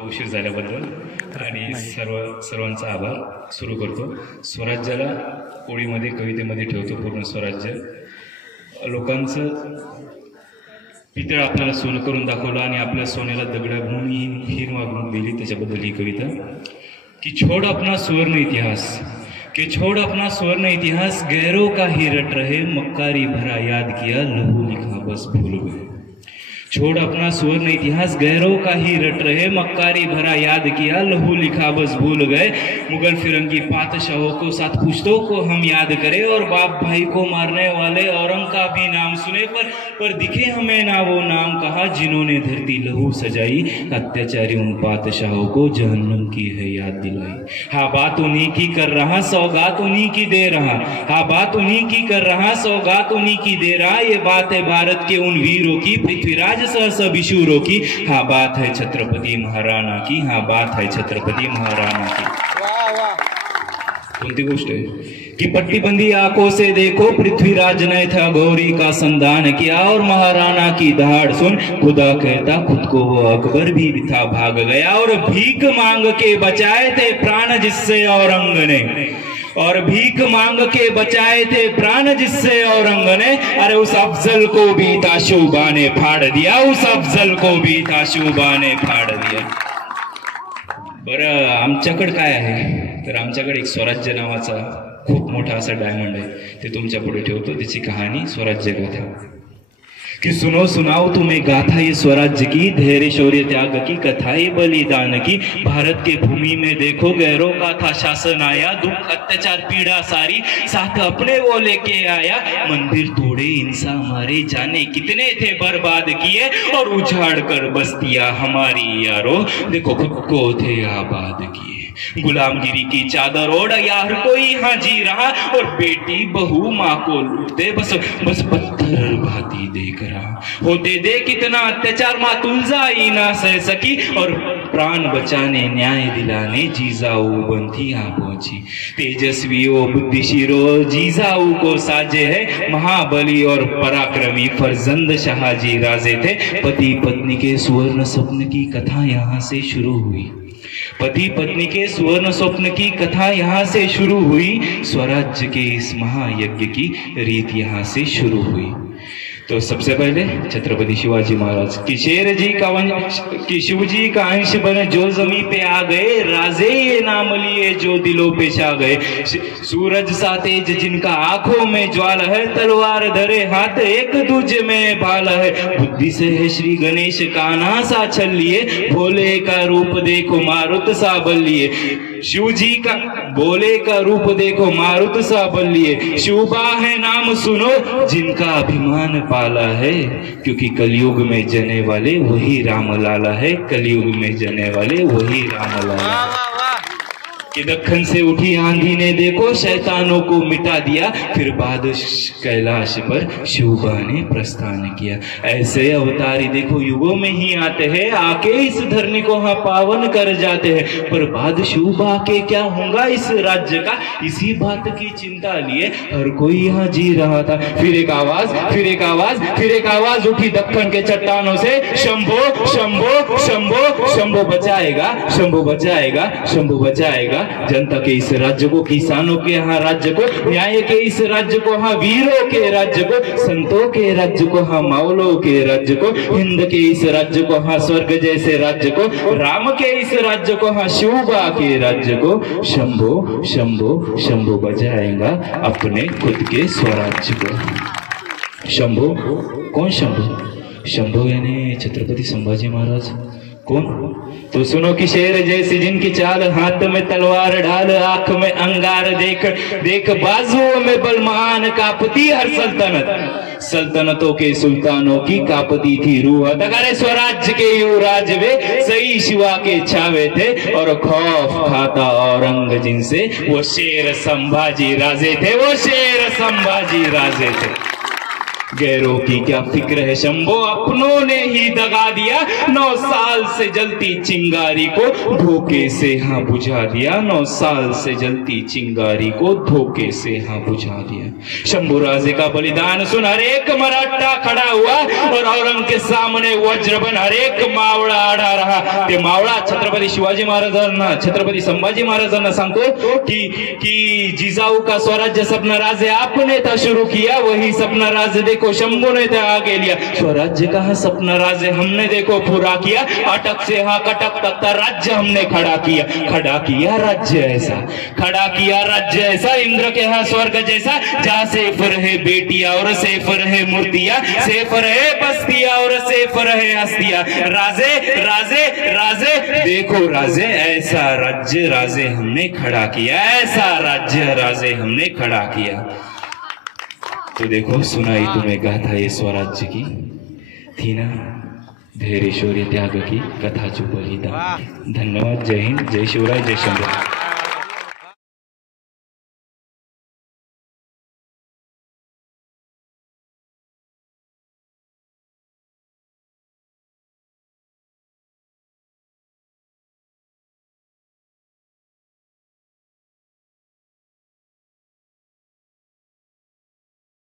उशीर झाल्याबद्दल आणि सर्वांचा आभार सुरू करतो। स्वराज्याला ओळीमध्ये कवितेमध्ये ठेवतो पूर्ण स्वराज्य। लोकांचं पितळ आपल्याला सोनं करून दाखवलं आणि आपल्या सोन्याला दगडा म्हणून हीर वागणूक दिली। त्याच्याबद्दल ही कविता कि छोड़ अपना स्वर्ण इतिहास, कि छोड़ अपना स्वर्ण इतिहास, गैरों का ही रट रहे, मक्कारी भरा याद किया, लहू लिखा बस भूल गए। छोड़ अपना स्वर्ण इतिहास, गैरों का ही रट रहे, मक्कारी भरा याद किया, लहू लिखा बस भूल गए। मुगल फिरंगी पातशाहों को सात पुश्तों को हम याद करें, और बाप भाई को मारने वाले औरंग का भी नाम सुने, पर दिखे हमें ना वो नाम कहा जिन्होंने धरती लहू सजाई। अत्याचारी उन पातशाहों को जहन्नम की है याद दिलाई। हाँ बात उन्हीं की कर रहा, सौगात उन्हीं की दे रहा। हाँ बात उन्हीं की कर रहा, सौगात उन्हीं की दे रहा। ये बात है भारत के उन वीरों की, पृथ्वीराज सब शूरों की। हाँ बात है छत्रपति महाराणा की, हाँ बात है छत्रपति महाराणा की। कोणती गोष्ट है कि पट्टीबंदी आंखों से देखो, पृथ्वीराज ने था गौरी का संधान किया, और महाराणा की दहाड़ सुन खुदा कहता खुद को वो अकबर भी था भाग गया। और भीख मांग के बचाए थे प्राण जिससे औरंग ने, और भीख मांग के बचाए थे प्राण जिससे औरंग ने। अरे उस अफजल को भी ताशुबा ने फाड़ दिया, उस अफजल को भी ताशुबा ने फाड़ दिया। बरं आमच्याकडे काय आहे तर आमच्याकडे एक स्वराज्य नावाचा खूप मोठा असा डायमंड आहे, ते तुमच्या पुढे ठेवतो। त्याची कहाणी स्वराज्य गाथा कि सुनो सुनाओ तुम्हें गाथा ये स्वराज्य की, धैर्य शौर्य त्याग की कथा ये बलिदान की। भारत के भूमि में देखो गैरों का था शासन आया, दुख अत्याचार पीड़ा सारी साथ अपने वो लेके आया। मंदिर तोड़े इंसान मारे, जाने कितने थे बर्बाद किए, और उजाड़ कर बस्तियां हमारी यारो देखो खुद को थे आबाद किए। गुलामगिरी की चादर ओढ़ यार कोई यहाँ जी रहा, और बेटी बहू माँ को लूटते बस बस पत्थर भाती देख रहा। होते दे कितना अत्याचार माँ तुलजा ही ना सह सकी, और प्राण बचाने न्याय दिलाने जीजाऊ बनती आ पहुंची। तेजस्वियों बुद्धिशीरों जीजाऊ को साजे है, महाबली और पराक्रमी फरजंद शाहजी राजे थे। पति पत्नी के सुवर्ण स्वप्न की कथा यहाँ से शुरू हुई, पति पत्नी के सुवर्ण स्वप्न की कथा यहाँ से शुरू हुई। स्वराज्य के इस महायज्ञ की रीत यहाँ से शुरू हुई। तो सबसे पहले छत्रपति शिवाजी महाराज कि शेर जी का वंश, कि शिवजी का अंश बने जो जमी पे आ गए, राजे ये नाम लिए जो दिलों पे छा गए। सूरज सा तेज जिनका आंखों में ज्वाला है, तलवार धरे हाथ एक दूजे में भाला है। बुद्धि से है श्री गणेश कान्हा सा छल लिए, भोले का रूप देखो मारुत सा बल लिए। शिवजी का भोले का रूप देखो मारुत सा बल लिए। शिवबा है नाम सुनो जिनका अभिमान पाला है, क्योंकि कलयुग में जने वाले वही राम लाला है, कलयुग में जने वाले वही राम लाला। कि दक्खन से उठी आंधी ने देखो शैतानों को मिटा दिया, फिर बाद कैलाश पर शिवबा ने प्रस्थान किया। ऐसे अवतारी देखो युगों में ही आते हैं, आके इस धरनी को हाँ पावन कर जाते हैं। पर बाद शिवबा के क्या होगा इस राज्य का, इसी बात की चिंता लिए हर कोई यहाँ जी रहा था। फिर एक आवाज, फिर एक आवाज, फिर एक आवाज उठी दक्खन के चट्टानों से, शंभो शंभो शंभो, शंभो बचाएगा, शंभो बचाएगा, शंभो बचाएगा जनता के इस राज्य को, किसानों के यहाँ राज्य को, न्याय के इस राज्य को, हाँ वीरों के राज्य को, संतों के राज्य को, हाँ मावलों के राज्य को, हिंद के इस राज्य को, हाँ स्वर्ग जैसे राज्य को, राम के इस राज्य को, हाँ शिवबा के राज्य को। शंभो शंभो शंभो बजाएगा अपने खुद के स्वराज्य को। शंभो कौन शंभो? शंभो यानी छत्रपति संभाजी महाराज। कौन? तो सुनो कि शेर जैसी जिनकी चाल, हाथ में तलवार ढाल, आंख में अंगार देख देख बाजुओं में बलमान, कांपती हर सल्तनत, सल्तनतों के सुल्तानों की कांपती थी रूह। अरे स्वराज्य के युवराज वे सही शिवा के छावे थे, और खौफ खाता औरंग जिनसे वो शेर संभाजी राजे थे, वो शेर संभाजी राजे थे। गैरों की क्या फिक्र है शंभो, अपनों ने ही दगा दिया। 9 साल से जलती चिंगारी को धोखे से हाँ बुझा दिया, 9 साल से जलती चिंगारी को धोखे से हाँ बुझा दिया। शंभू राजे का बलिदान सुन हर एक मराठा खड़ा हुआ और औरंग के सामने वज्र बन हर एक मावळा आडा रहा। ते मावळा छत्रपती शिवाजी महाराजांना, छत्रपति संभाजी महाराजांना सांगतो कि जिजाऊ का स्वराज्य सपना राज्य आपने था शुरू किया, वही सपना राज्य देखो शंभू ने था आगे लिया। स्वराज्य का सपना राज्य हमने देखो पूरा किया, अटक से हाँ कटक तक राज्य हमने खड़ा किया राज्य ऐसा, खड़ा किया राज्य ऐसा, इंद्र के यहाँ स्वर्ग जैसा, जहाँ सेफ रहे बेटिया और सेफ रहे मूर्तियां, सेफ रहे बस्तियां और सेफ रहे हस्तियां। राजे राजे राजे देखो राजे, ऐसा राज्य राजे हमने खड़ा किया, ऐसा राज्य राजे हमने खड़ा किया। तो देखो सुनाई तुम्हें गाथा ये स्वराज्य की थी ना, धैर्य शौर्य त्याग की कथा जो बलिदान। धन्यवाद। जय हिंद, जय शिवराय, जय शंकर।